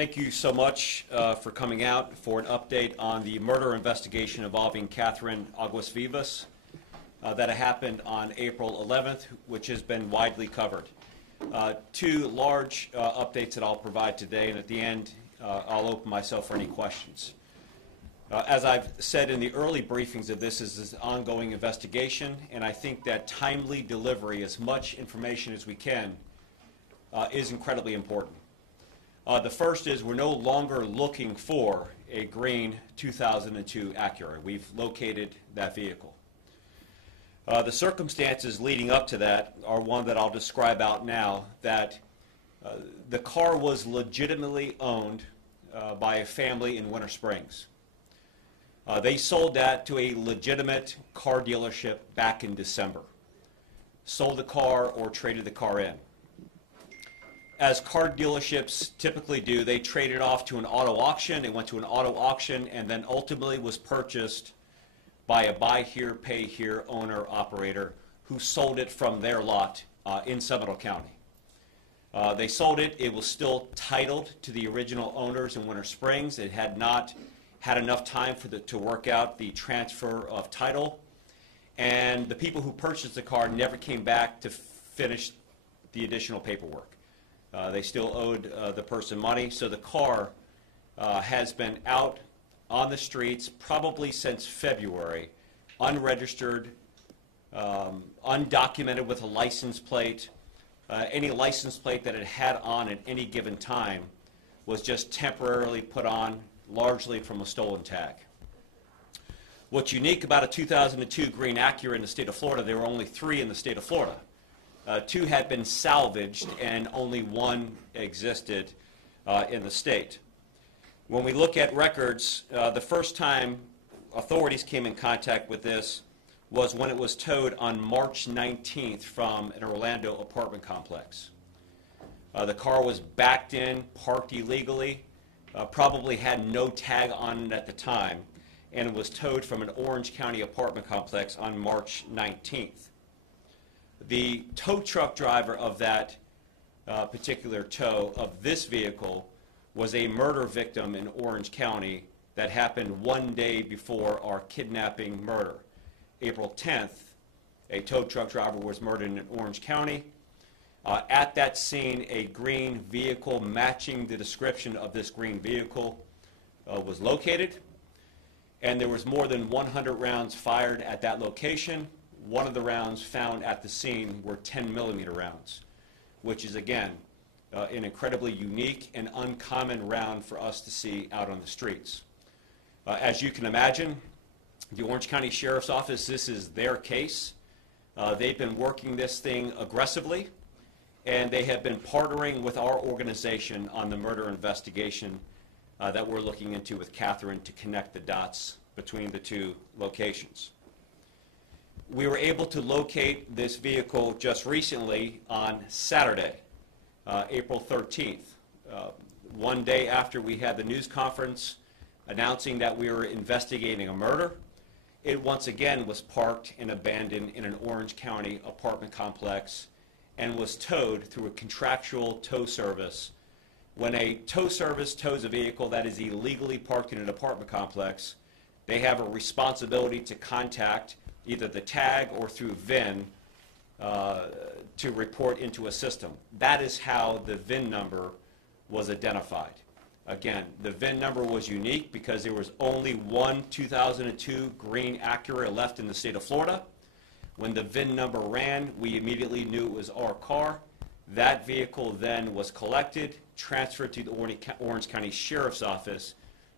Thank you so much for coming out for an update on the murder investigation involving Catherine Aguas that happened on April 11th, which has been widely covered. Two large updates that I'll provide today, and at the end I'll open myself for any questions. As I've said in the early briefings of this is an ongoing investigation, and I think that timely delivery, as much information as we can, is incredibly important. The first is we're no longer looking for a green 2002 Acura. We've located that vehicle. The circumstances leading up to that are one that I'll describe out now, that the car was legitimately owned by a family in Winter Springs. They sold that to a legitimate car dealership back in December. Sold the car or traded the car in. As car dealerships typically do, they traded off to an auto auction. It went to an auto auction and then ultimately was purchased by a buy here, pay here owner operator who sold it from their lot in Seminole County. They sold it. It was still titled to the original owners in Winter Springs. It had not had enough time for to work out the transfer of title, and the people who purchased the car never came back to finish the additional paperwork. They still owed the person money, so the car has been out on the streets probably since February, unregistered, undocumented with a license plate. Any license plate that it had on at any given time was just temporarily put on, largely from a stolen tag. What's unique about a 2002 green Acura in the state of Florida, there were only 3 in the state of Florida. 2 had been salvaged and only 1 existed in the state. When we look at records, the first time authorities came in contact with this was when it was towed on March 19th from an Orlando apartment complex. The car was backed in, parked illegally, probably had no tag on it at the time, and it was towed from an Orange County apartment complex on March 19th. The tow truck driver of that particular tow of this vehicle was a murder victim in Orange County that happened 1 day before our kidnapping murder. April 10th, a tow truck driver was murdered in Orange County. At that scene, a green vehicle matching the description of this green vehicle was located, and there was more than 100 rounds fired at that location. One of the rounds found at the scene were 10mm rounds, which is, again, an incredibly unique and uncommon round for us to see out on the streets. As you can imagine, the Orange County Sheriff's Office, this is their case. They've been working this thing aggressively, and they have been partnering with our organization on the murder investigation that we're looking into with Catherine to connect the dots between the 2 locations. We were able to locate this vehicle just recently on Saturday, April 13th, 1 day after we had the news conference announcing that we were investigating a murder. It once again was parked and abandoned in an Orange County apartment complex and was towed through a contractual tow service. When a tow service tows a vehicle that is illegally parked in an apartment complex, they have a responsibility to contact either the tag or through VIN to report into a system. That is how the VIN number was identified. Again, the VIN number was unique because there was only 1 2002 green Acura left in the state of Florida. When the VIN number ran, we immediately knew it was our car. That vehicle then was collected, transferred to the Orange County Sheriff's Office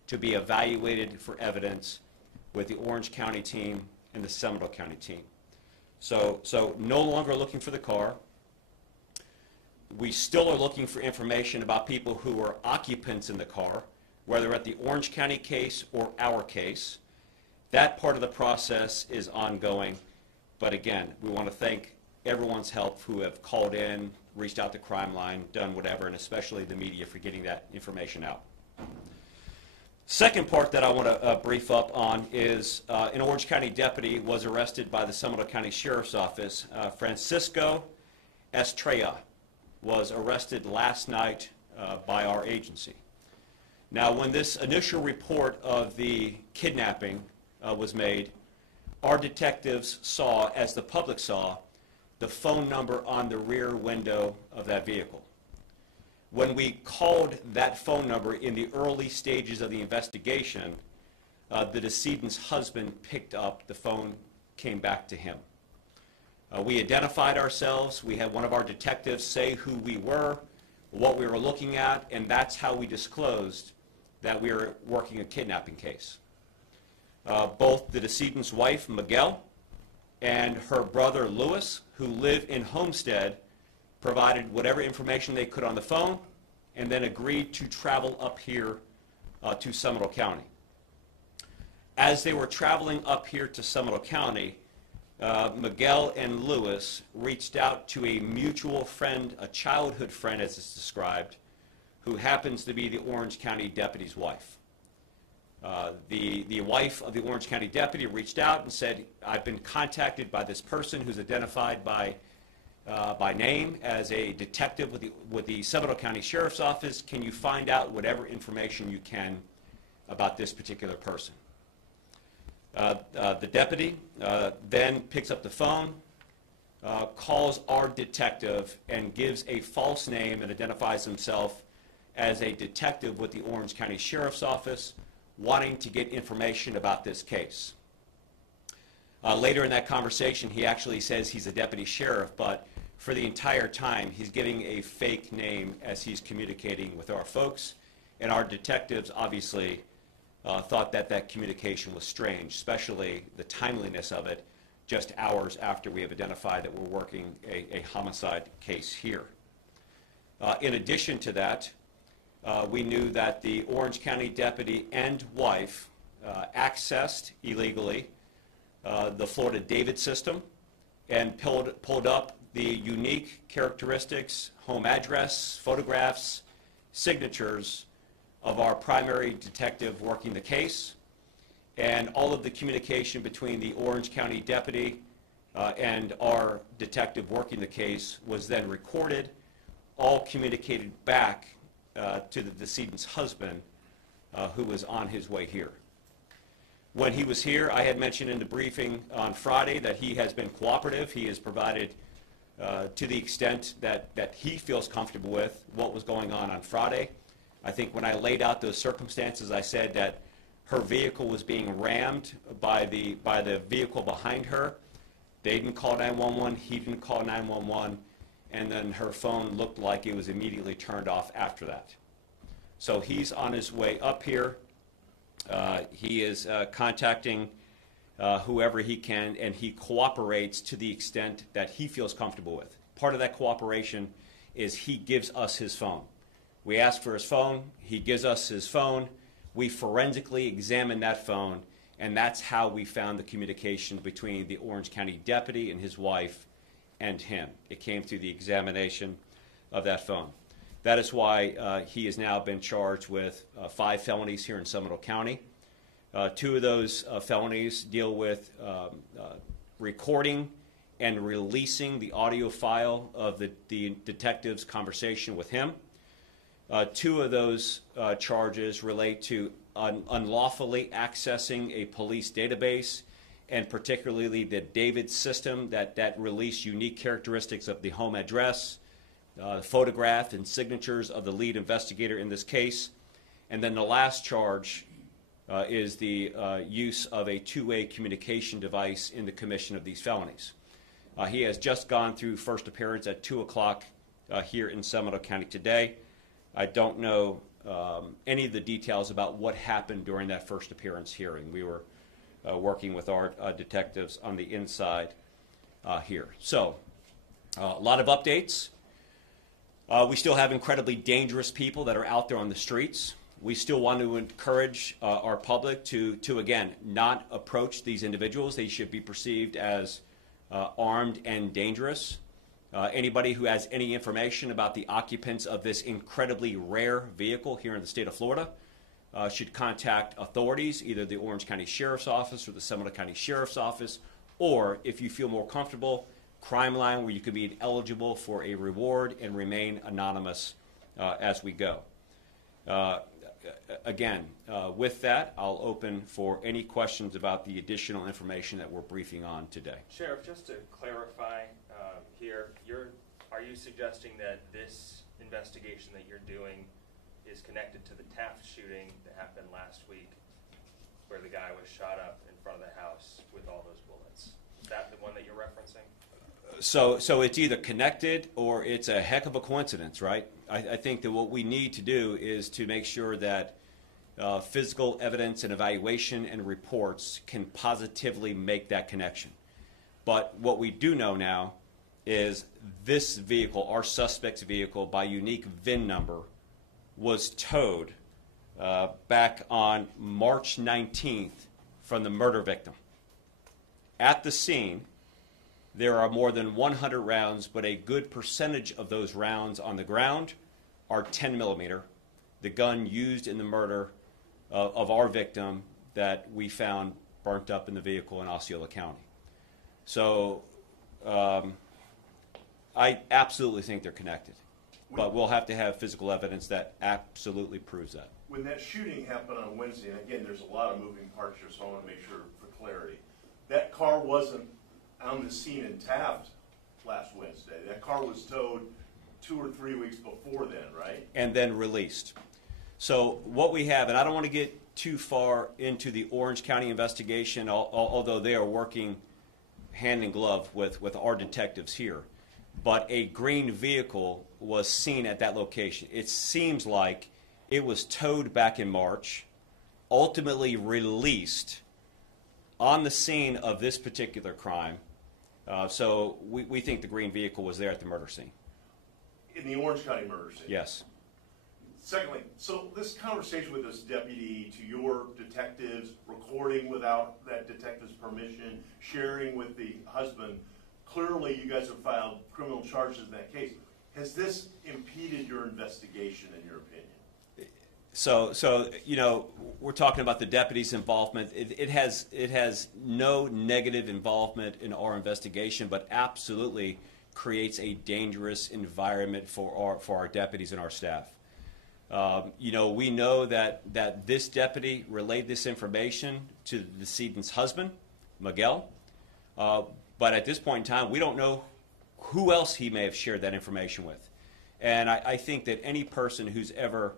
to be evaluated for evidence with the Orange County team and the Seminole County team. So no longer looking for the car. We still are looking for information about people who were occupants in the car, whether at the Orange County case or our case. That part of the process is ongoing. But again, we want to thank everyone's help who have called in, reached out to Crime Line, done whatever, and especially the media for getting that information out. Second part that I want to brief up on is an Orange County deputy was arrested by the Seminole County Sheriff's Office. Francisco Estrella was arrested last night by our agency. Now, when this initial report of the kidnapping was made, our detectives saw, as the public saw, the phone number on the rear window of that vehicle. When we called that phone number in the early stages of the investigation, the decedent's husband picked up the phone, came back to him. We identified ourselves. We had one of our detectives say who we were, what we were looking at, and that's how we disclosed that we were working a kidnapping case. Both the decedent's wife, Miguel, and her brother, Louis, who live in Homestead, provided whatever information they could on the phone and then agreed to travel up here to Seminole County. As they were traveling up here to Seminole County, Miguel and Louis reached out to a mutual friend, a childhood friend as it's described, who happens to be the Orange County deputy's wife. The wife of the Orange County deputy reached out and said, I've been contacted by this person who's identified by name as a detective with the Seminole County Sheriff's Office. Can you find out whatever information you can about this particular person? The deputy then picks up the phone, calls our detective, and gives a false name and identifies himself as a detective with the Orange County Sheriff's Office, wanting to get information about this case. Later in that conversation, he actually says he's a deputy sheriff, but for the entire time, he's giving a fake name as he's communicating with our folks, and our detectives obviously thought that that communication was strange, especially the timeliness of it just hours after we have identified that we're working a homicide case here. In addition to that, we knew that the Orange County deputy and wife accessed illegally the Florida David system and pulled up the unique characteristics, home address, photographs, signatures of our primary detective working the case, and all of the communication between the Orange County deputy and our detective working the case was then recorded, all communicated back to the decedent's husband, who was on his way here. When he was here, I had mentioned in the briefing on Friday that he has been cooperative. He has provided, to the extent that he feels comfortable with, what was going on Friday. I think when I laid out those circumstances, I said that her vehicle was being rammed by the vehicle behind her. They didn't call 911. He didn't call 911. And then her phone looked like it was immediately turned off after that. So he's on his way up here. He is contacting whoever he can, and he cooperates to the extent that he feels comfortable with. Part of that cooperation is he gives us his phone. We ask for his phone. He gives us his phone. We forensically examine that phone, and that's how we found the communication between the Orange County deputy and his wife and him. It came through the examination of that phone. That is why he has now been charged with 5 felonies here in Seminole County. 2 of those felonies deal with recording and releasing the audio file of the detective's conversation with him. 2 of those charges relate to unlawfully accessing a police database, and particularly the David system that released unique characteristics of the home address, photograph and signatures of the lead investigator in this case. And then the last charge is the use of a two-way communication device in the commission of these felonies. He has just gone through first appearance at 2 o'clock here in Seminole County today. I don't know any of the details about what happened during that first appearance hearing. We were working with our detectives on the inside here. So, a lot of updates. We still have incredibly dangerous people that are out there on the streets. We still want to encourage our public to again, not approach these individuals. They should be perceived as armed and dangerous. Anybody who has any information about the occupants of this incredibly rare vehicle here in the state of Florida should contact authorities, either the Orange County Sheriff's Office or the Seminole County Sheriff's Office, or if you feel more comfortable, Crime Line, where you could be eligible for a reward and remain anonymous as we go. again, with that, I'll open for any questions about the additional information that we're briefing on today. Sheriff, just to clarify here, are you suggesting that this investigation that you're doing is connected to the Taft shooting that happened last week, where the guy was shot up in front of the house with all those bullets? Is that the one that you're referencing? So it's either connected or it's a heck of a coincidence, right? I think that what we need to do is to make sure that physical evidence and evaluation and reports can positively make that connection. But what we do know now is this vehicle, our suspect's vehicle, by unique VIN number, was towed back on March 19th from the murder victim. At the scene, there are more than 100 rounds, but a good percentage of those rounds on the ground are 10 millimeter, the gun used in the murder of our victim that we found burnt up in the vehicle in Osceola County. So I absolutely think they're connected, but we'll have to have physical evidence that absolutely proves that. When that shooting happened on Wednesday, and again, there's a lot of moving parts here, so I want to make sure for clarity, that car wasn't on the scene in Taft last Wednesday. That car was towed 2 or 3 weeks before then, right? And then released. So what we have, and I don't want to get too far into the Orange County investigation, although they are working hand in glove with our detectives here, but a green vehicle was seen at that location. It seems like it was towed back in March, ultimately released on the scene of this particular crime. So we think the green vehicle was there at the murder scene. In the Orange County murder scene? Yes. Secondly, so this conversation with this deputy to your detectives, recording without that detective's permission, sharing with the husband, clearly you guys have filed criminal charges in that case. Has this impeded your investigation, in your opinion? So you know, we're talking about the deputy's involvement. It has no negative involvement in our investigation, but absolutely creates a dangerous environment for our deputies and our staff. You know, we know that this deputy relayed this information to the decedent's husband, Miguel, but at this point in time, we don't know who else he may have shared that information with. And I think that any person who's ever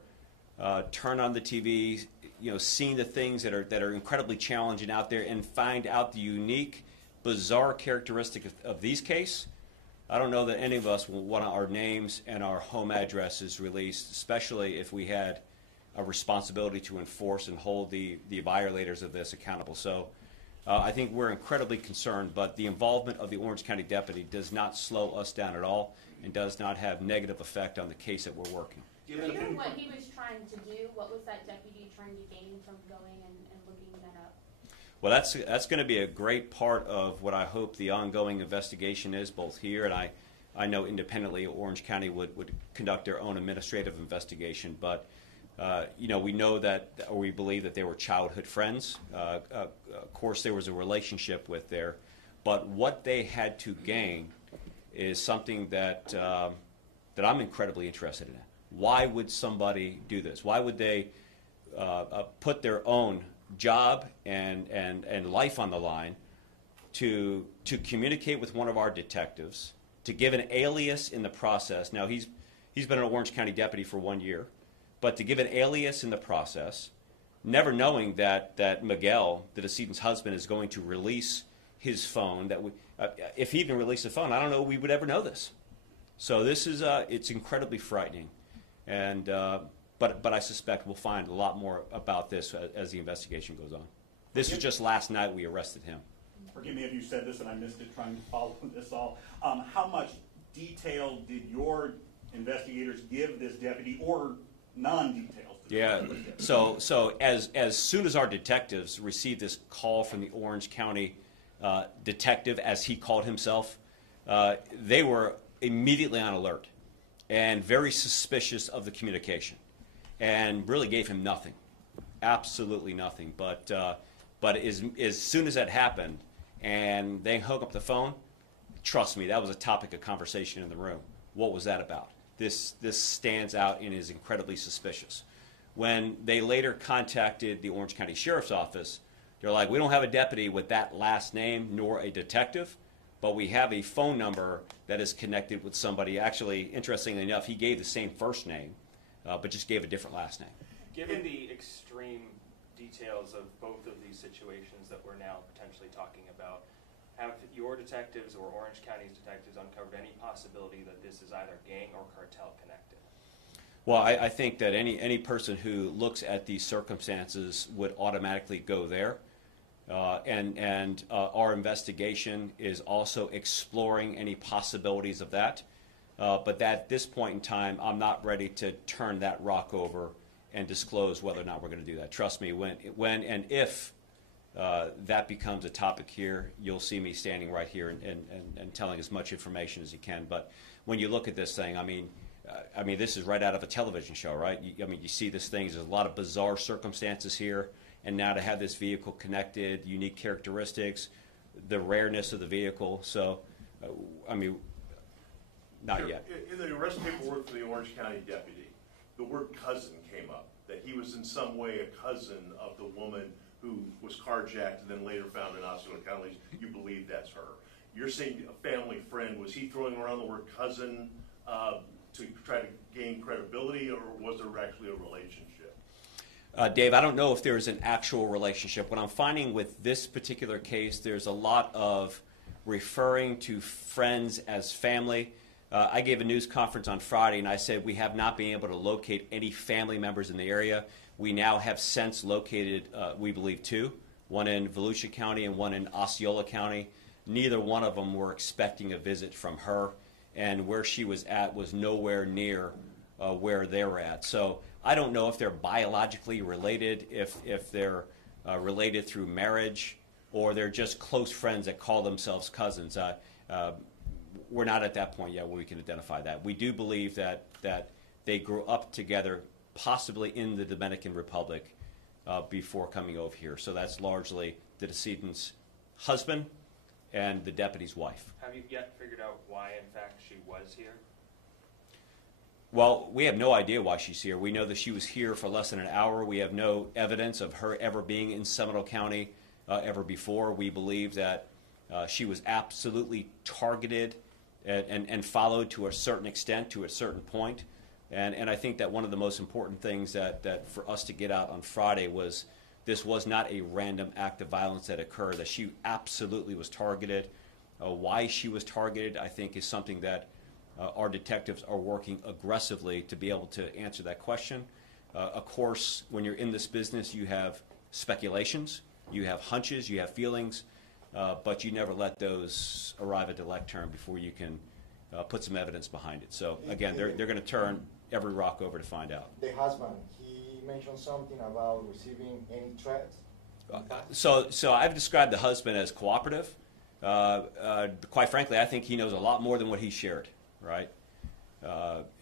turned on the TV, you know, seen the things that are incredibly challenging out there and find out the unique, bizarre characteristic of these cases, I don't know that any of us will want our names and our home addresses released, especially if we had a responsibility to enforce and hold the violators of this accountable. So I think we're incredibly concerned, but the involvement of the Orange County deputy does not slow us down at all and does not have negative effect on the case that we're working. Do you know what he was trying to do? What was that deputy trying to gain from going and looking that up? Well, that's going to be a great part of what I hope the ongoing investigation is, both here and I know independently Orange County would conduct their own administrative investigation. But, you know, we know that, or we believe that they were childhood friends. Of course, there was a relationship with there. But what they had to gain is something that, that I'm incredibly interested in. Why would somebody do this? Why would they put their own job and life on the line to communicate with one of our detectives, to give an alias in the process? Now, he's been an Orange County deputy for 1 year, but to give an alias in the process, never knowing that Miguel, the decedent's husband, is going to release his phone. If he even released the phone, I don't know we would ever know this. So this is it's incredibly frightening, and but I suspect we'll find a lot more about this as the investigation goes on. This is just last night we arrested him. Forgive me if you said this and I missed it trying to follow this all. How much detail did your investigators give this deputy, or non-details? Yeah, so as soon as our detectives received this call from the Orange County detective, as he called himself, they were immediately on alert and very suspicious of the communication, and really gave him nothing, absolutely nothing. But as soon as that happened and they hung up the phone, trust me, that was a topic of conversation in the room. What was that about? This stands out and is incredibly suspicious. When they later contacted the Orange County Sheriff's Office, they're like, we don't have a deputy with that last name nor a detective, but we have a phone number that is connected with somebody. Actually, interestingly enough, he gave the same first name, but just gave a different last name. Given the extreme details of both of these situations that we're now potentially talking about, have your detectives or Orange County's detectives uncovered any possibility that this is either gang or cartel connected? Well, I think that any person who looks at these circumstances would automatically go there. And our investigation is also exploring any possibilities of that. But at this point in time, I'm not ready to turn that rock over and disclose whether or not we're going to do that. Trust me, when and if that becomes a topic here, you'll see me standing right here and telling as much information as you can. But when you look at this thing, I mean, this is right out of a television show, right? You see this thing. There's a lot of bizarre circumstances here. And now to have this vehicle connected, unique characteristics, the rareness of the vehicle. So, not Sure. yet. In the arrest paperwork for the Orange County deputy, the word cousin came up, that he was in some way a cousin of the woman who was carjacked and then later found in Osceola County. You believe that's her. You're saying a family friend. Was he throwing around the word cousin to try to gain credibility, or was there actually a relationship? Dave, I don't know if there's an actual relationship. What I'm finding with this particular case, there's a lot of referring to friends as family. I gave a news conference on Friday, and I said we have not been able to locate any family members in the area. We now have since located, we believe, two, one in Volusia County and one in Osceola County. Neither one of them were expecting a visit from her, and where she was at was nowhere near where they were at. So I don't know if they're biologically related, if they're related through marriage, or they're just close friends that call themselves cousins. We're not at that point yet where we can identify that. We do believe that they grew up together, possibly in the Dominican Republic, before coming over here. So that's largely the decedent's husband and the deputy's wife. Have you yet figured out why, in fact, she was here? Well, we have no idea why she's here. We know that she was here for less than an hour. We have no evidence of her ever being in Seminole County ever before. We believe that she was absolutely targeted and followed to a certain extent, to a certain point. And I think that one of the most important things that for us to get out on Friday was this was not a random act of violence that occurred, that she absolutely was targeted. Why she was targeted, I think, is something that our detectives are working aggressively to be able to answer that question. Of course, when you're in this business, you have speculations, you have hunches, you have feelings, but you never let those arrive at the lectern before you can put some evidence behind it. So again, they're going to turn every rock over to find out. The husband, he mentioned something about receiving any threats. So I've described the husband as cooperative. Quite frankly, I think he knows a lot more than what he shared. Right?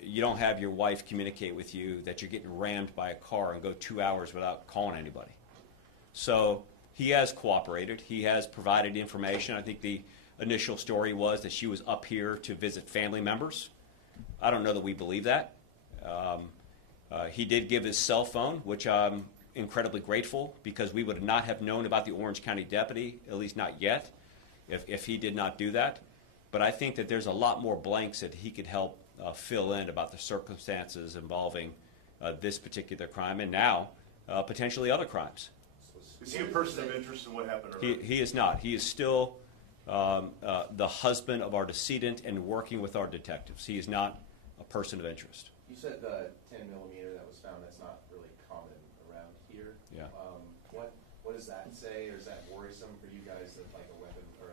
You don't have your wife communicate with you that you're getting rammed by a car and go 2 hours without calling anybody. So he has cooperated. He has provided information. I think the initial story was that she was up here to visit family members. I don't know that we believe that. He did give his cell phone, which I'm incredibly grateful, because we would not have known about the Orange County deputy, at least not yet, if he did not do that. But I think that there's a lot more blanks that he could help fill in about the circumstances involving this particular crime and now potentially other crimes. Is he a person of interest in what happened to her? He is not. He is still the husband of our decedent and working with our detectives. He is not a person of interest. You said the 10 millimeter that was found, that's not really common around here. Yeah. What does that say, or is that worrisome for you guys that like a weapon or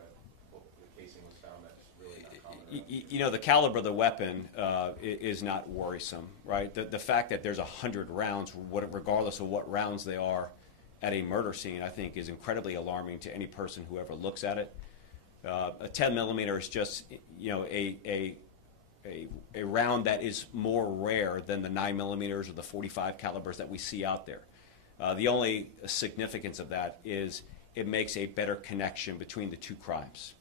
the casing was found that's really not common around? You know, the caliber of the weapon is not worrisome, right? The fact that there's 100 rounds, regardless of what rounds they are, at a murder scene, I think, is incredibly alarming to any person who ever looks at it. A 10 millimeter is just, you know, a round that is more rare than the 9 millimeters or the 45 calibers that we see out there. The only significance of that is it makes a better connection between the two crimes.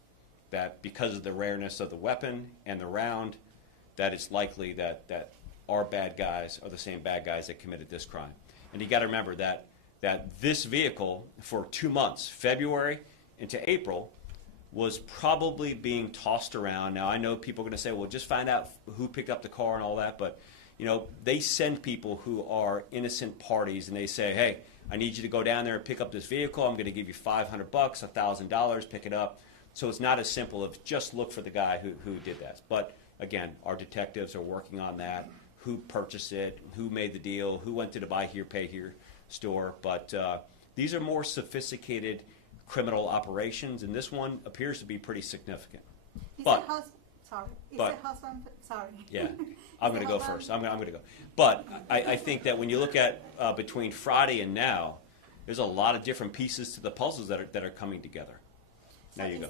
That because of the rareness of the weapon and the round, that it's likely that our bad guys are the same bad guys that committed this crime. And you got to remember that this vehicle for 2 months, February into April, was probably being tossed around. Now, I know people are going to say, well, just find out who picked up the car and all that, but, you know, they send people who are innocent parties, and they say, hey, I need you to go down there and pick up this vehicle. I'm going to give you $500, $1,000, pick it up. So it's not as simple as just look for the guy who did that. But, again, our detectives are working on that, who purchased it, who made the deal, who went to the buy here, pay here store. But these are more sophisticated criminal operations, and this one appears to be pretty significant. Is But- the husband, sorry, is but- the husband, sorry. Yeah, I'm going to go first. I'm going to go. But I think that when you look at between Friday and now, there's a lot of different pieces to the puzzles that are coming together. Now you go.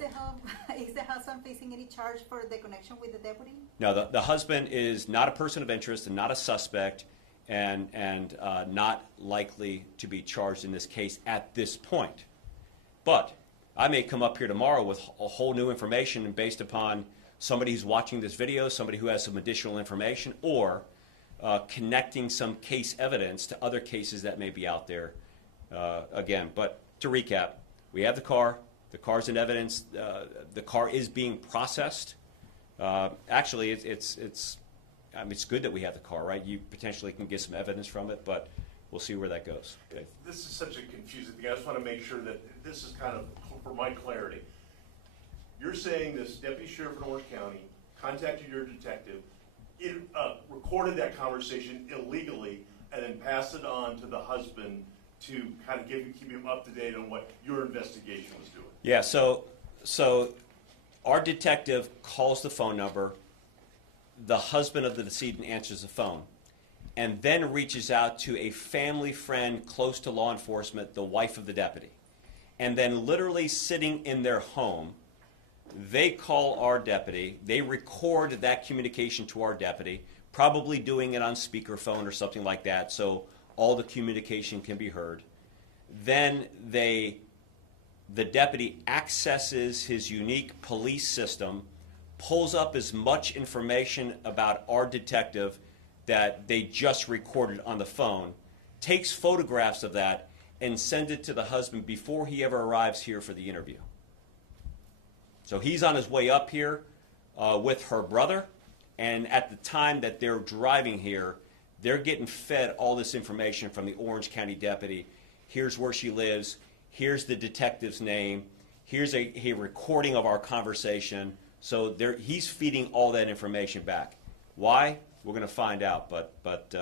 Is the husband facing any charge for the connection with the deputy? No, the husband is not a person of interest and not a suspect, and not likely to be charged in this case at this point. But I may come up here tomorrow with a whole new information based upon somebody who's watching this video, somebody who has some additional information, or connecting some case evidence to other cases that may be out there again. But to recap, we have the car. The car's in evidence. The car is being processed. Actually, it's good that we have the car, right? You potentially can get some evidence from it, but we'll see where that goes. Okay. This is such a confusing thing. I just want to make sure that this is kind of for my clarity. You're saying this deputy sheriff in Orange County contacted your detective, recorded that conversation illegally, and then passed it on to the husband to kind of keep him up to date on what your investigation was doing. Yeah, so our detective calls the phone number, the husband of the decedent answers the phone, and then reaches out to a family friend close to law enforcement, the wife of the deputy. And then literally sitting in their home, they call our deputy, they record that communication to our deputy, probably doing it on speakerphone or something like that, so all the communication can be heard. Then the deputy accesses his unique police system, pulls up as much information about our detective that they just recorded on the phone, takes photographs of that, and sends it to the husband before he ever arrives here for the interview. So he's on his way up here with her brother, and at the time that they're driving here, they're getting fed all this information from the Orange County deputy. Here's where she lives. Here's the detective's name. Here's a recording of our conversation. So he's feeding all that information back. Why? We're going to find out. But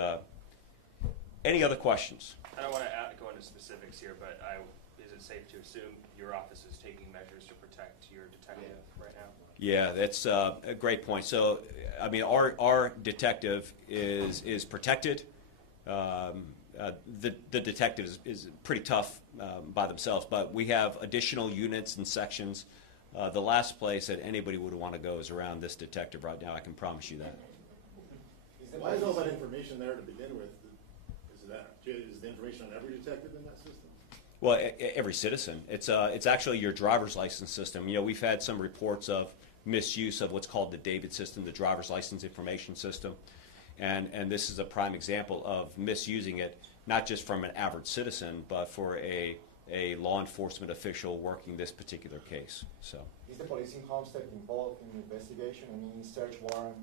any other questions? I don't want to go into specifics here, but is it safe to assume your office is taking measures to protect your detective right now? Yeah, that's a great point. So, I mean, our detective is protected. The detective is pretty tough by themselves, but we have additional units and sections. The last place that anybody would want to go is around this detective right now. I can promise you that. Why is all that information there to begin with? Is the information on every detective in that system? Well, every citizen. It's actually your driver's license system. You know, we've had some reports of misuse of what's called the David system, the driver's license information system. And this is a prime example of misusing it, not just from an average citizen, but for a law enforcement official working this particular case. So, Is the police in Homestead involved in the investigation? Any search warrant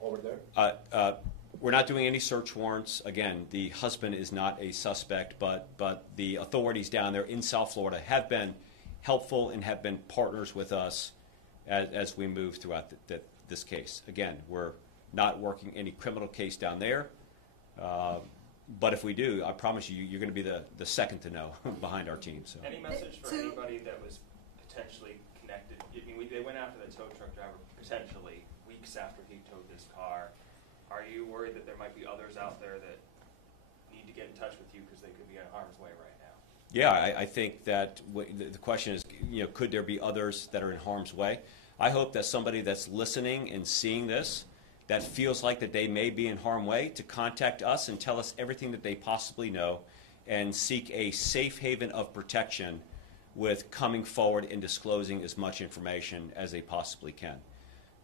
over there? We're not doing any search warrants. Again, the husband is not a suspect, but the authorities down there in South Florida have been helpful and have been partners with us as we move throughout this case. Again, we're not working any criminal case down there, but if we do, I promise you, you're going to be the second to know behind our team. So. Any message for anybody that was potentially connected? I mean, they went after the tow truck driver potentially weeks after he towed this car. Are you worried that there might be others out there that need to get in touch with you because they could be in harm's way right now? Yeah, I think that the question is, you know, could there be others that are in harm's way? I hope that somebody that's listening and seeing this that feels like that they may be in harm's way to contact us and tell us everything that they possibly know and seek a safe haven of protection with coming forward and disclosing as much information as they possibly can.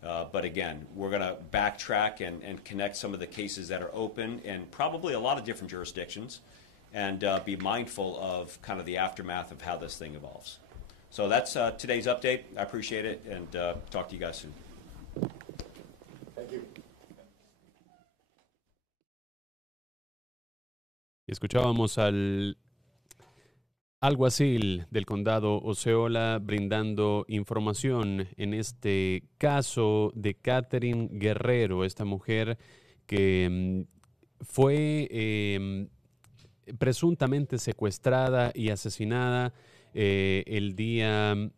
But again, we're going to backtrack and connect some of the cases that are open in probably a lot of different jurisdictions and be mindful of kind of the aftermath of how this thing evolves. So that's today's update. I appreciate it, and talk to you guys soon. Thank you. Escuchábamos al alguacil del condado Osceola brindando información en este caso de Katherine Guerrero, esta mujer que fue presuntamente secuestrada y asesinada el día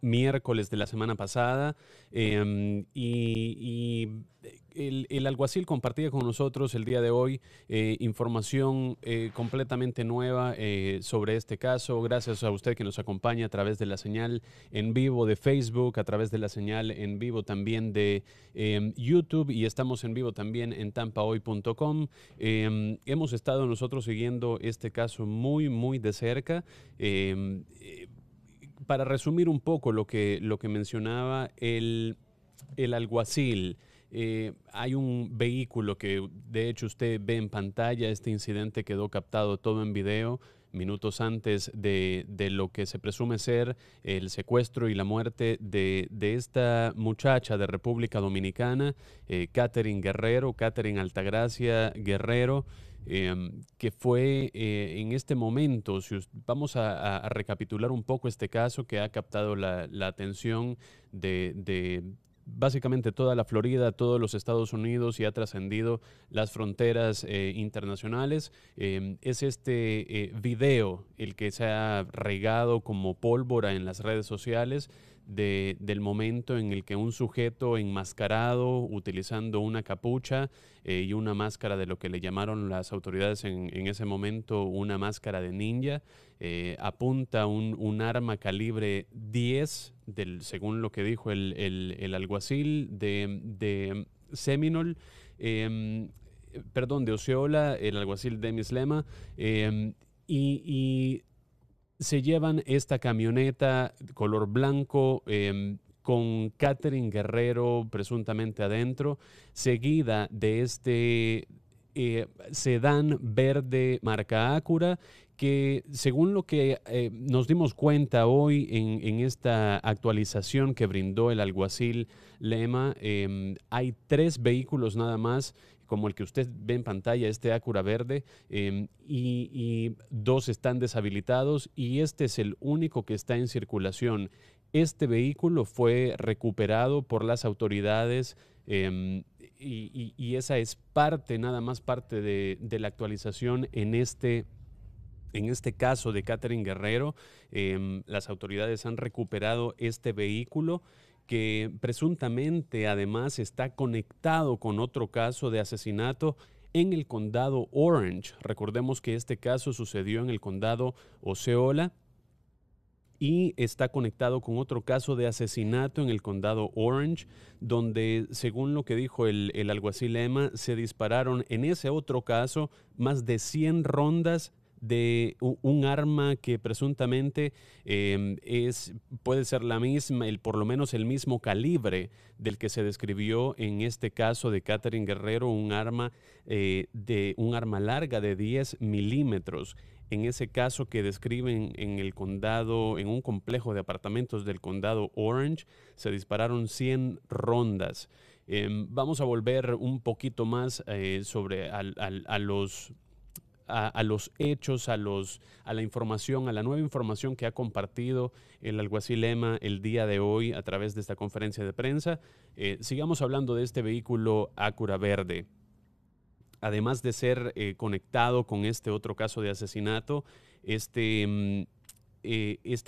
miércoles de la semana pasada, y el alguacil compartía con nosotros el día de hoy información completamente nueva sobre este caso. Gracias a usted que nos acompaña a través de la señal en vivo de Facebook, a través de la señal en vivo también de YouTube, y estamos en vivo también en tampahoy.com. Hemos estado nosotros siguiendo este caso muy, muy de cerca. Para resumir un poco lo que mencionaba el alguacil, hay un vehículo que de hecho usted ve en pantalla. Este incidente quedó captado todo en video minutos antes de lo que se presume ser el secuestro y la muerte de esta muchacha de República Dominicana, Katherine Guerrero, Katherine Altagracia Guerrero, que fue en este momento, vamos a recapitular un poco este caso que ha captado la atención de básicamente toda la Florida, todos los Estados Unidos, y ha trascendido las fronteras internacionales. Es este video el que se ha regado como pólvora en las redes sociales del momento en el que un sujeto enmascarado, utilizando una capucha y una máscara de lo que le llamaron las autoridades en ese momento una máscara de ninja, apunta un arma calibre 10, según lo que dijo el alguacil de Seminole, de Osceola, el alguacil de Mislema, y se llevan esta camioneta color blanco con Katherine Guerrero presuntamente adentro, seguida de este sedán verde marca Acura, que según lo que nos dimos cuenta hoy en esta actualización que brindó el alguacil Lema, hay 3 vehículos nada más, como el que usted ve en pantalla, este Acura verde, y 2 están deshabilitados, y este es el único que está en circulación. Este vehículo fue recuperado por las autoridades, y esa es nada más parte de la actualización en este caso de Katherine Guerrero. Las autoridades han recuperado este vehículo, que presuntamente además está conectado con otro caso de asesinato en el condado Orange. Recordemos que este caso sucedió en el condado Osceola y está conectado con otro caso de asesinato en el condado Orange, donde, según lo que dijo el alguacil Emma, se dispararon en ese otro caso más de 100 rondas de un arma que presuntamente puede ser la misma, por lo menos el mismo calibre del que se describió en este caso de Katherine Guerrero, un arma larga de 10 milímetros. En ese caso que describen en el condado, en un complejo de apartamentos del condado Orange, se dispararon 100 rondas. Vamos a volver un poquito más sobre a los hechos, a la información, a la nueva información que ha compartido el alguacil Emma el día de hoy a través de esta conferencia de prensa. Sigamos hablando de este vehículo Acura verde. Además de ser conectado con este otro caso de asesinato, este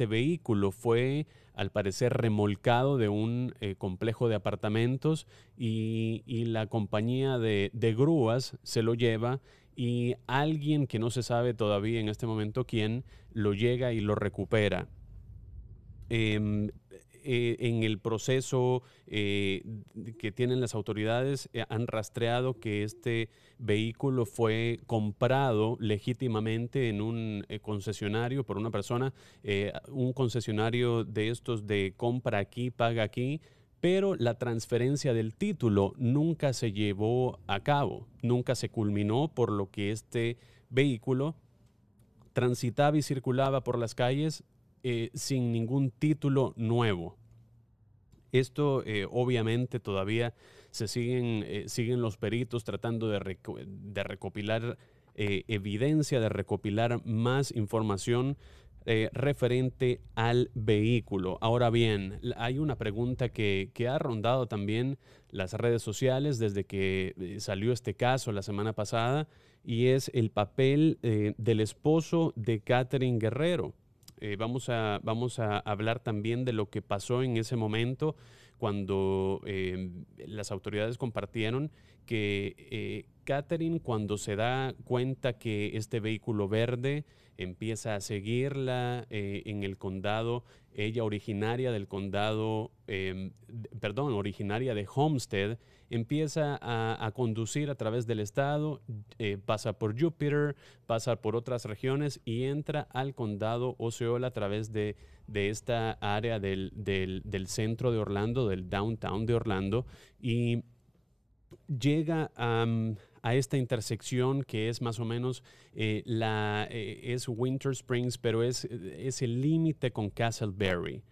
vehículo fue, al parecer, remolcado de un complejo de apartamentos, y la compañía de grúas se lo lleva, y alguien que no se sabe todavía en este momento quién, lo llega y lo recupera. En el proceso que tienen las autoridades, han rastreado que este vehículo fue comprado legítimamente en un concesionario por una persona, un concesionario de estos de compra aquí, paga aquí, pero la transferencia del título nunca se llevó a cabo, nunca se culminó, por lo que este vehículo transitaba y circulaba por las calles sin ningún título nuevo. Esto obviamente todavía siguen los peritos tratando de recopilar evidencia, de recopilar más información referente al vehículo. Ahora bien, hay una pregunta que ha rondado también las redes sociales desde que salió este caso la semana pasada, y es el papel del esposo de Katherine Guerrero. Vamos a hablar también de lo que pasó en ese momento cuando las autoridades compartieron que Katherine, cuando se da cuenta que este vehículo verde empieza a seguirla en el condado, ella originaria del condado, originaria de Homestead, empieza a conducir a través del estado, pasa por Jupiter, pasa por otras regiones y entra al condado Osceola a través de esta área del centro de Orlando, del downtown de Orlando, y llega a esta intersección que es más o menos es Winter Springs, pero es el límite con Castleberry.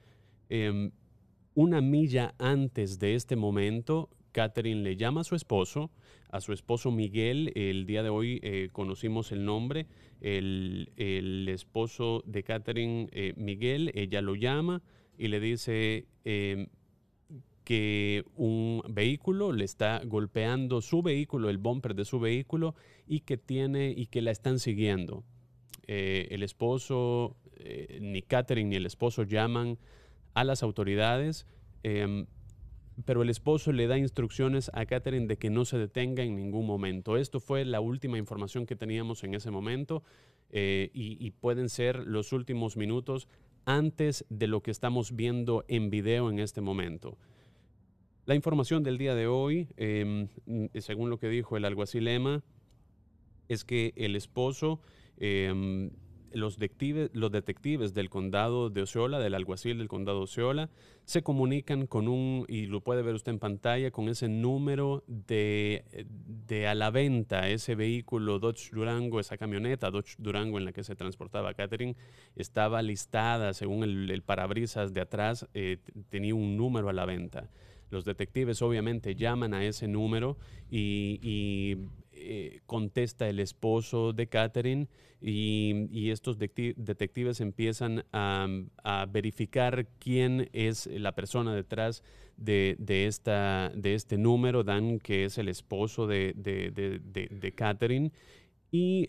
Una milla antes de este momento, Katherine le llama a su esposo Miguel. El día de hoy conocimos el nombre, el esposo de Katherine, Miguel. Ella lo llama y le dice que un vehículo le está golpeando su vehículo, el bumper de su vehículo, y que la están siguiendo. El esposo, ni Katherine ni el esposo llaman a las autoridades, pero el esposo le da instrucciones a Katherine de que no se detenga en ningún momento. Esto fue la última información que teníamos en ese momento, y pueden ser los últimos minutos antes de lo que estamos viendo en video en este momento. La información del día de hoy, según lo que dijo el alguacil Emma, es que el esposo, los detectives del condado de Osceola, del alguacil del condado de Osceola, se comunican con y lo puede ver usted en pantalla, con ese número de a la venta. Ese vehículo Dodge Durango, esa camioneta Dodge Durango en la que se transportaba Katherine, estaba listada según el parabrisas de atrás, tenía un número a la venta. Los detectives obviamente llaman a ese número y contesta el esposo de Katherine, y estos detectives empiezan a verificar quién es la persona detrás de este número. Dan que es el esposo de Katherine, y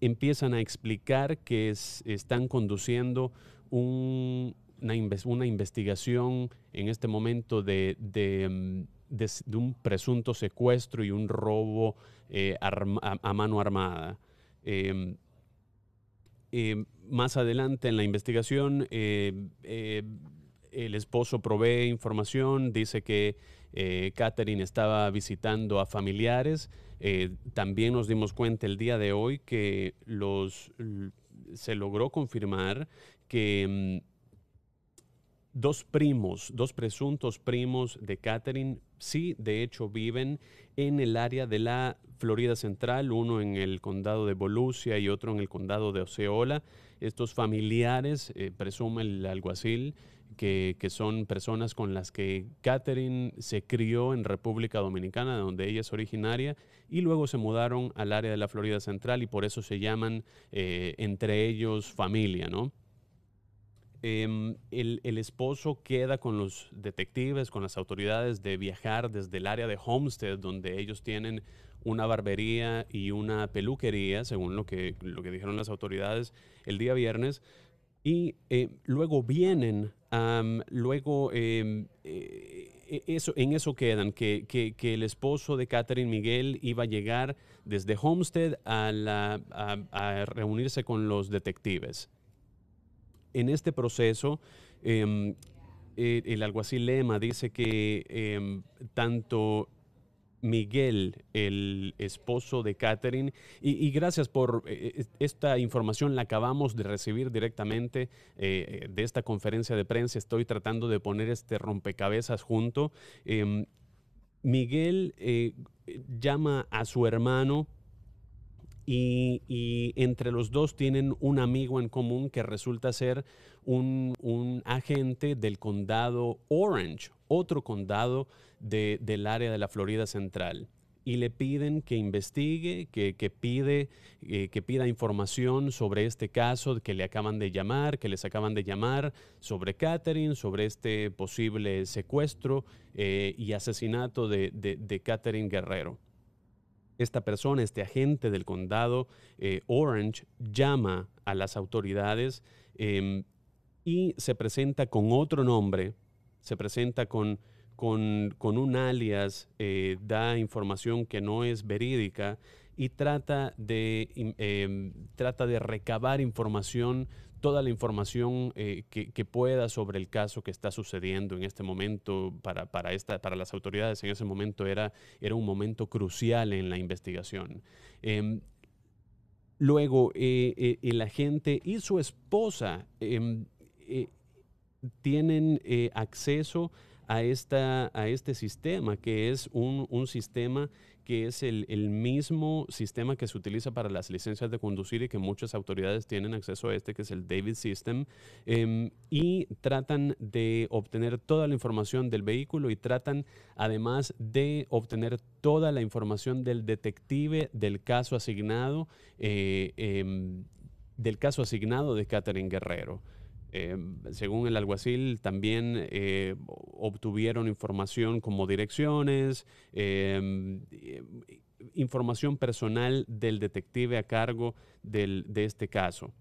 empiezan a explicar que están conduciendo una investigación en este momento de un presunto secuestro y un robo a mano armada. Más adelante en la investigación, el esposo provee información, dice que Katherine estaba visitando a familiares. También nos dimos cuenta el día de hoy que se logró confirmar que dos presuntos primos de Katherine, sí, de hecho viven en el área de la Florida Central, uno en el condado de Volusia y otro en el condado de Osceola. Estos familiares, presume el alguacil, que son personas con las que Katherine se crió en República Dominicana, de donde ella es originaria, y luego se mudaron al área de la Florida Central, y por eso se llaman entre ellos familia, ¿no? El esposo queda con los detectives, con las autoridades, de viajar desde el área de Homestead, donde ellos tienen una barbería y una peluquería, según lo que dijeron las autoridades el día viernes, y luego vienen, en eso quedan, que el esposo de Katherine, Miguel, iba a llegar desde Homestead a reunirse con los detectives. En este proceso, el alguacil Lema dice que tanto Miguel, el esposo de Katherine, y gracias por esta información, la acabamos de recibir directamente de esta conferencia de prensa. Estoy tratando de poner este rompecabezas junto. Miguel llama a su hermano y entre los dos tienen un amigo en común que resulta ser un agente del condado Orange, otro condado del área de la Florida Central. Y le piden que investigue, que pida información sobre este caso que les acaban de llamar, sobre Katherine, sobre este posible secuestro y asesinato de Katherine Guerrero. Esta persona, este agente del condado Orange, llama a las autoridades y se presenta con otro nombre, se presenta con un alias, da información que no es verídica y trata de recabar información, toda la información que pueda sobre el caso que está sucediendo en este momento. Para las autoridades en ese momento era un momento crucial en la investigación. Luego, el agente y su esposa tienen acceso a este sistema, que es un sistema que es el mismo sistema que se utiliza para las licencias de conducir y que muchas autoridades tienen acceso a que es el David System, y tratan de obtener toda la información del vehículo y tratan además de obtener toda la información del detective del caso asignado de Katherine Guerrero. Según el alguacil, también obtuvieron información como direcciones, información personal del detective a cargo de este caso.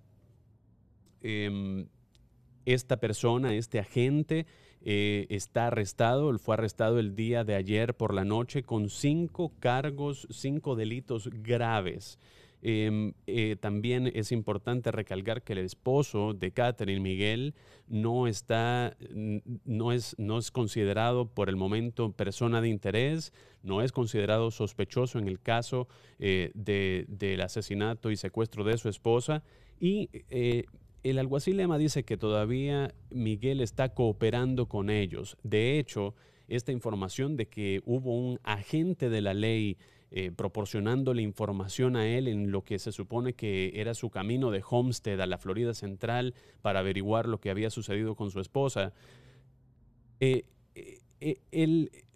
Esta persona, este agente, está arrestado. Él fue arrestado el día de ayer por la noche con 5 cargos, 5 delitos graves. También es importante recalcar que el esposo de Katherine, Miguel, no es considerado por el momento persona de interés, no es considerado sospechoso en el caso del asesinato y secuestro de su esposa, y el alguacil Lema dice que todavía Miguel está cooperando con ellos. De hecho, esta información de que hubo un agente de la ley proporcionándole información a él en lo que se supone que era su camino de Homestead a la Florida Central para averiguar lo que había sucedido con su esposa. Él,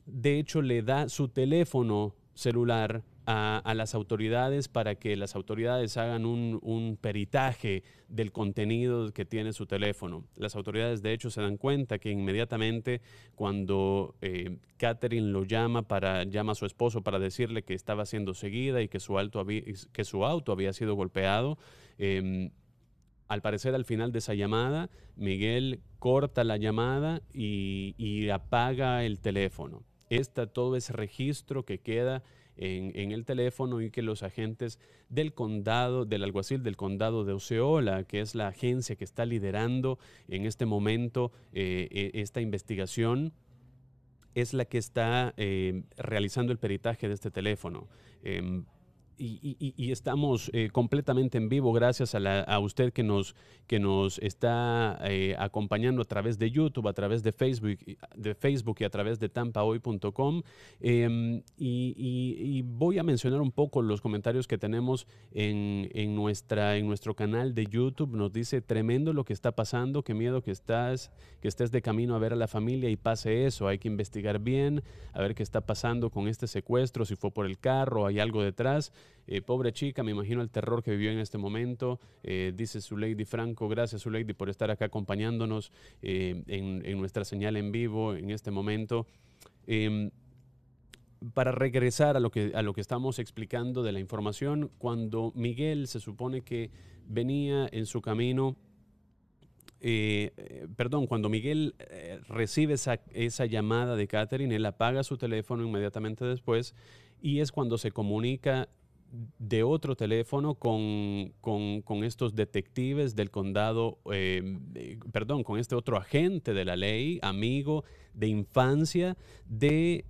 de hecho, le da su teléfono celular a las autoridades para que las autoridades hagan un peritaje del contenido que tiene su teléfono. Las autoridades, de hecho, se dan cuenta que inmediatamente cuando Katherine lo llama a su esposo para decirle que estaba siendo seguida y que su auto había sido golpeado, al parecer, al final de esa llamada, Miguel corta la llamada y apaga el teléfono. Todo ese registro que queda en el teléfono y que los agentes del condado, del alguacil del condado de Osceola, que es la agencia que está liderando en este momento esta investigación, es la que está realizando el peritaje de este teléfono. Y estamos completamente en vivo gracias a usted que nos está acompañando a través de YouTube, a través de Facebook y a través de tampahoy.com. Y voy a mencionar un poco los comentarios que tenemos en nuestro canal de YouTube. Nos dice: tremendo lo que está pasando, qué miedo que estés de camino a ver a la familia y pase eso. Hay que investigar bien, a ver qué está pasando con este secuestro, si fue por el carro, hay algo detrás. Pobre chica, me imagino el terror que vivió en este momento. Dice Zuleidi Franco: gracias, Zuleidi, por estar acá acompañándonos en nuestra señal en vivo en este momento. Para regresar a lo que estamos explicando de la información, cuando Miguel se supone que venía en su camino, cuando Miguel recibe esa llamada de Katherine, él apaga su teléfono inmediatamente después, y es cuando se comunica de otro teléfono con estos detectives del condado, con este otro agente de la ley, amigo de infancia de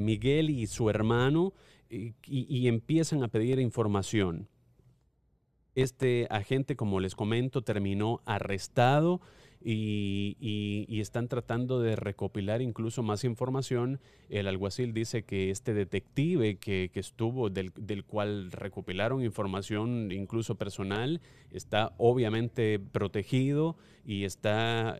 Miguel y su hermano, y empiezan a pedir información. Este agente, como les comento, terminó arrestado y están tratando de recopilar incluso más información. El alguacil dice que este detective que estuvo, del cual recopilaron información incluso personal, está obviamente protegido y está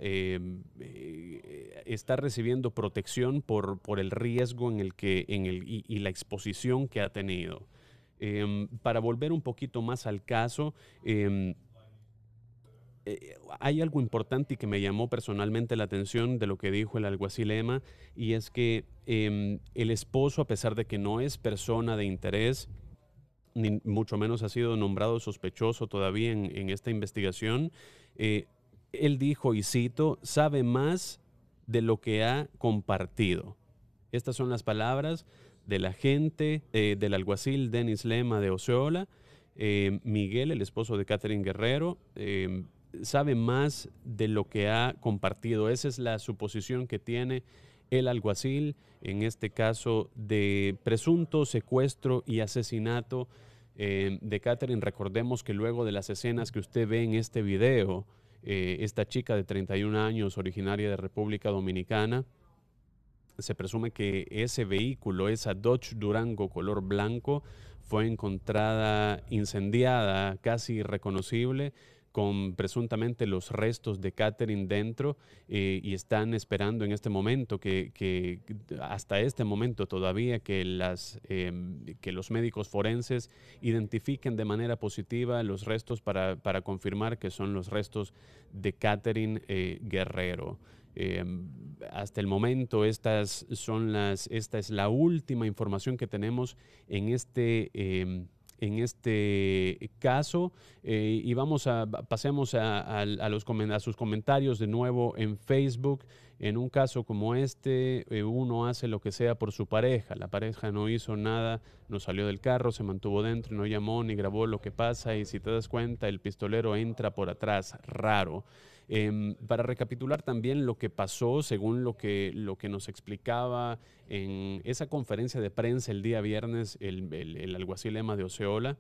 recibiendo protección por el riesgo y la exposición que ha tenido. Para volver un poquito más al caso, hay algo importante y que me llamó personalmente la atención de lo que dijo el alguacil Emma, y es que el esposo, a pesar de que no es persona de interés, ni mucho menos ha sido nombrado sospechoso todavía en esta investigación, él dijo, y cito, sabe más de lo que ha compartido. Estas son las palabras del agente, del alguacil Dennis Lema de Osceola. Miguel, el esposo de Katherine Guerrero, sabe más de lo que ha compartido. Esa es la suposición que tiene el alguacil en este caso de presunto secuestro y asesinato de Katherine. Recordemos que luego de las escenas que usted ve en este video, esta chica de 31 años, originaria de República Dominicana, se presume que ese vehículo, esa Dodge Durango color blanco, fue encontrada incendiada, casi irreconocible, con presuntamente los restos de Katherine dentro, y están esperando en este momento que hasta este momento todavía que los médicos forenses identifiquen de manera positiva los restos para confirmar que son los restos de Katherine Guerrero. Hasta el momento esta es la última información que tenemos en este caso, y pasemos a sus comentarios de nuevo en Facebook. En un caso como este, uno hace lo que sea por su pareja. La pareja no hizo nada, no salió del carro, se mantuvo dentro, no llamó ni grabó lo que pasa, y si te das cuenta, el pistolero entra por atrás, raro. Para recapitular también lo que pasó, según lo que nos explicaba en esa conferencia de prensa el día viernes el alguacil Emma de Osceola,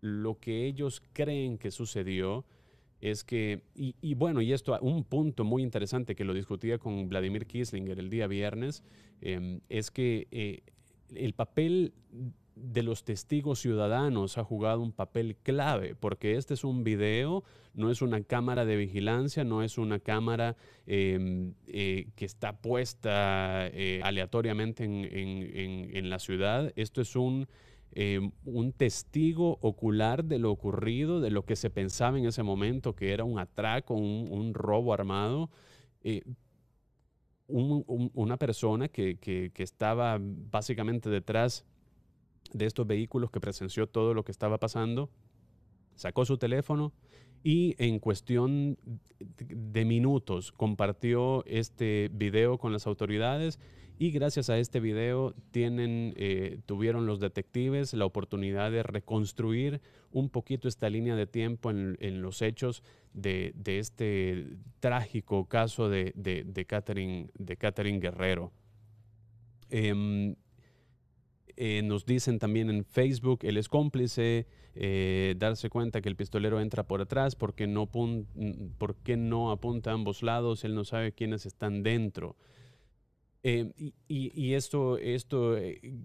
lo que ellos creen que sucedió es que, y esto, un punto muy interesante que lo discutía con Vladimir Kieslinger el día viernes, es que el papel de los testigos ciudadanos ha jugado un papel clave, porque este es un video, no es una cámara de vigilancia, no es una cámara que está puesta aleatoriamente en la ciudad. Esto es un testigo ocular de lo ocurrido, de lo que se pensaba en ese momento, que era un atraco, un robo armado. Una persona que estaba básicamente detrás de estos vehículos, que presenció todo lo que estaba pasando, sacó su teléfono y en cuestión de minutos compartió este video con las autoridades, y gracias a este video tuvieron los detectives la oportunidad de reconstruir un poquito esta línea de tiempo en los hechos de este trágico caso de Katherine Guerrero. Nos dicen también en Facebook, él es cómplice, darse cuenta que el pistolero entra por atrás, ¿por qué no apunta a ambos lados? Él no sabe quiénes están dentro.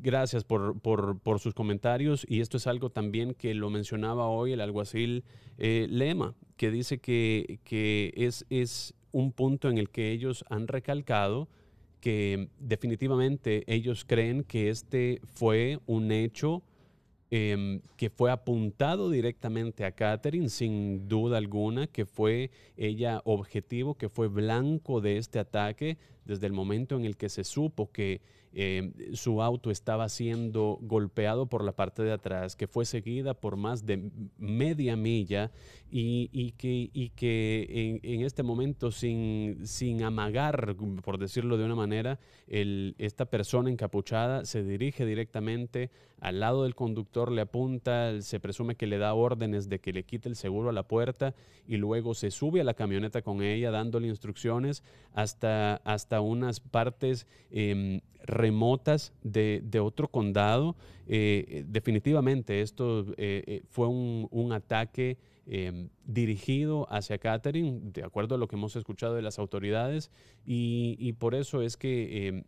Gracias por sus comentarios, y esto es algo también que lo mencionaba hoy el alguacil Lema, que dice que es un punto en el que ellos han recalcado que definitivamente ellos creen que este fue un hecho que fue apuntado directamente a Katherine, sin duda alguna, que fue ella objetivo, que fue blanco de este ataque desde el momento en el que se supo que su auto estaba siendo golpeado por la parte de atrás, que fue seguida por más de media milla, y que en este momento, sin amagar, por decirlo de una manera, esta persona encapuchada se dirige directamente al lado del conductor, le apunta, se presume que le da órdenes de que le quite el seguro a la puerta, y luego se sube a la camioneta con ella dándole instrucciones hasta unas partes remotas de otro condado. Definitivamente esto fue un ataque dirigido hacia Katherine, de acuerdo a lo que hemos escuchado de las autoridades, y por eso es que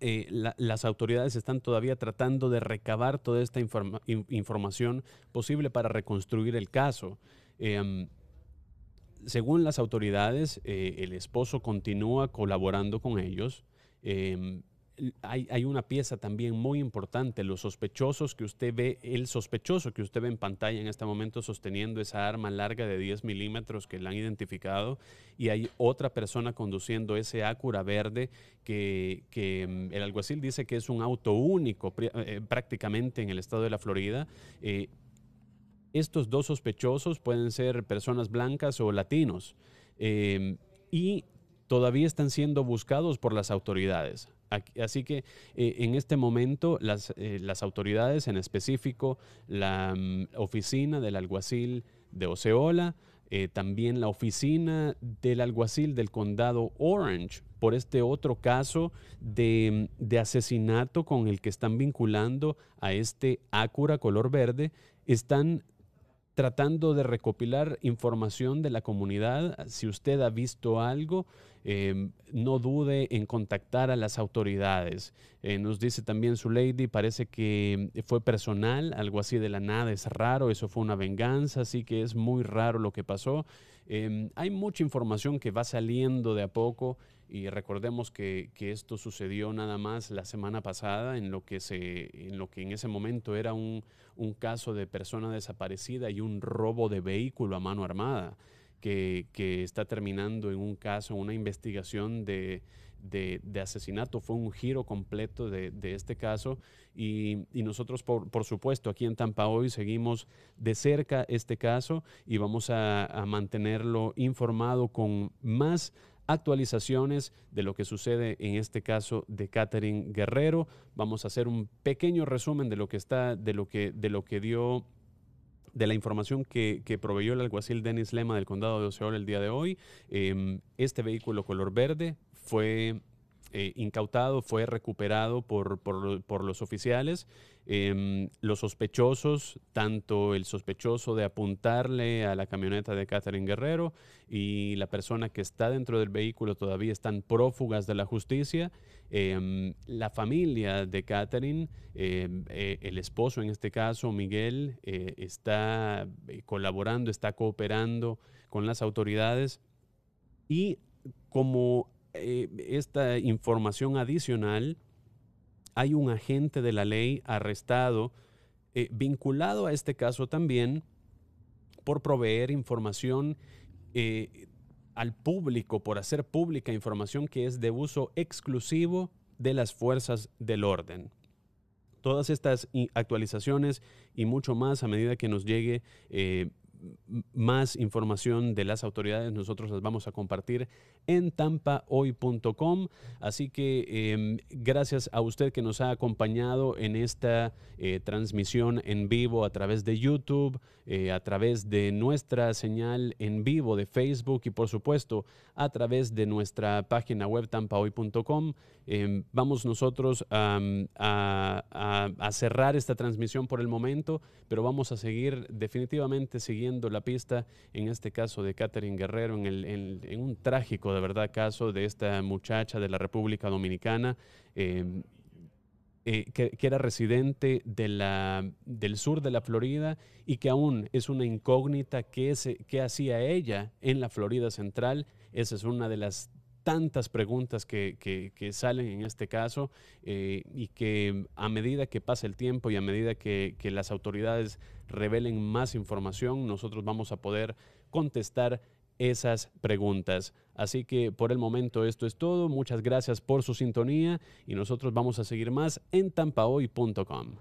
las autoridades están todavía tratando de recabar toda esta información posible para reconstruir el caso. Según las autoridades, el esposo continúa colaborando con ellos. Hay una pieza también muy importante, los sospechosos que usted ve, el sospechoso que usted ve en pantalla en este momento sosteniendo esa arma larga de 10 milímetros que la han identificado, y hay otra persona conduciendo ese Acura verde que el alguacil dice que es un auto único prácticamente en el estado de la Florida. Estos dos sospechosos pueden ser personas blancas o latinos y todavía están siendo buscados por las autoridades. Así que en este momento las autoridades, en específico la oficina del alguacil de Osceola, también la oficina del alguacil del condado Orange, por este otro caso de asesinato con el que están vinculando a este Acura color verde, están tratando de recopilar información de la comunidad. Si usted ha visto algo, no dude en contactar a las autoridades. Nos dice también su lady, parece que fue personal, algo así de la nada, es raro, eso fue una venganza, así que es muy raro lo que pasó. Hay mucha información que va saliendo de a poco, y recordemos que esto sucedió nada más la semana pasada en lo que en ese momento era un caso de persona desaparecida y un robo de vehículo a mano armada que está terminando en un caso, una investigación de asesinato. Fue un giro completo de este caso, y nosotros por supuesto aquí en Tampa hoy seguimos de cerca este caso y vamos a mantenerlo informado con más actualizaciones de lo que sucede en este caso de Katherine Guerrero. Vamos a hacer un pequeño resumen de lo que dio, de la información que proveyó el alguacil Dennis Lema del condado de Osceola el día de hoy. Este vehículo color verde fue incautado, fue recuperado por los oficiales. Los sospechosos, tanto el sospechoso de apuntarle a la camioneta de Katherine Guerrero y la persona que está dentro del vehículo, todavía están prófugas de la justicia. La familia de Katherine, el esposo en este caso, Miguel, está colaborando, está cooperando con las autoridades, y como esta información adicional, hay un agente de la ley arrestado vinculado a este caso también por proveer información al público, por hacer pública información que es de uso exclusivo de las fuerzas del orden. Todas estas actualizaciones y mucho más a medida que nos llegue más información de las autoridades, nosotros las vamos a compartir en tampahoy.com. Así que gracias a usted que nos ha acompañado en esta transmisión en vivo a través de YouTube, a través de nuestra señal en vivo de Facebook y por supuesto a través de nuestra página web tampahoy.com. Vamos nosotros a cerrar esta transmisión por el momento, pero vamos a seguir definitivamente siguiendo la pista en este caso de Katherine Guerrero, en un trágico de verdad caso de esta muchacha de la República Dominicana que era residente del sur de la Florida y que aún es una incógnita qué hacía ella en la Florida Central. Esa es una de las tantas preguntas que salen en este caso y que a medida que pasa el tiempo y a medida que las autoridades revelen más información, nosotros vamos a poder contestar esas preguntas. Así que por el momento esto es todo. Muchas gracias por su sintonía y nosotros vamos a seguir más en tampahoy.com.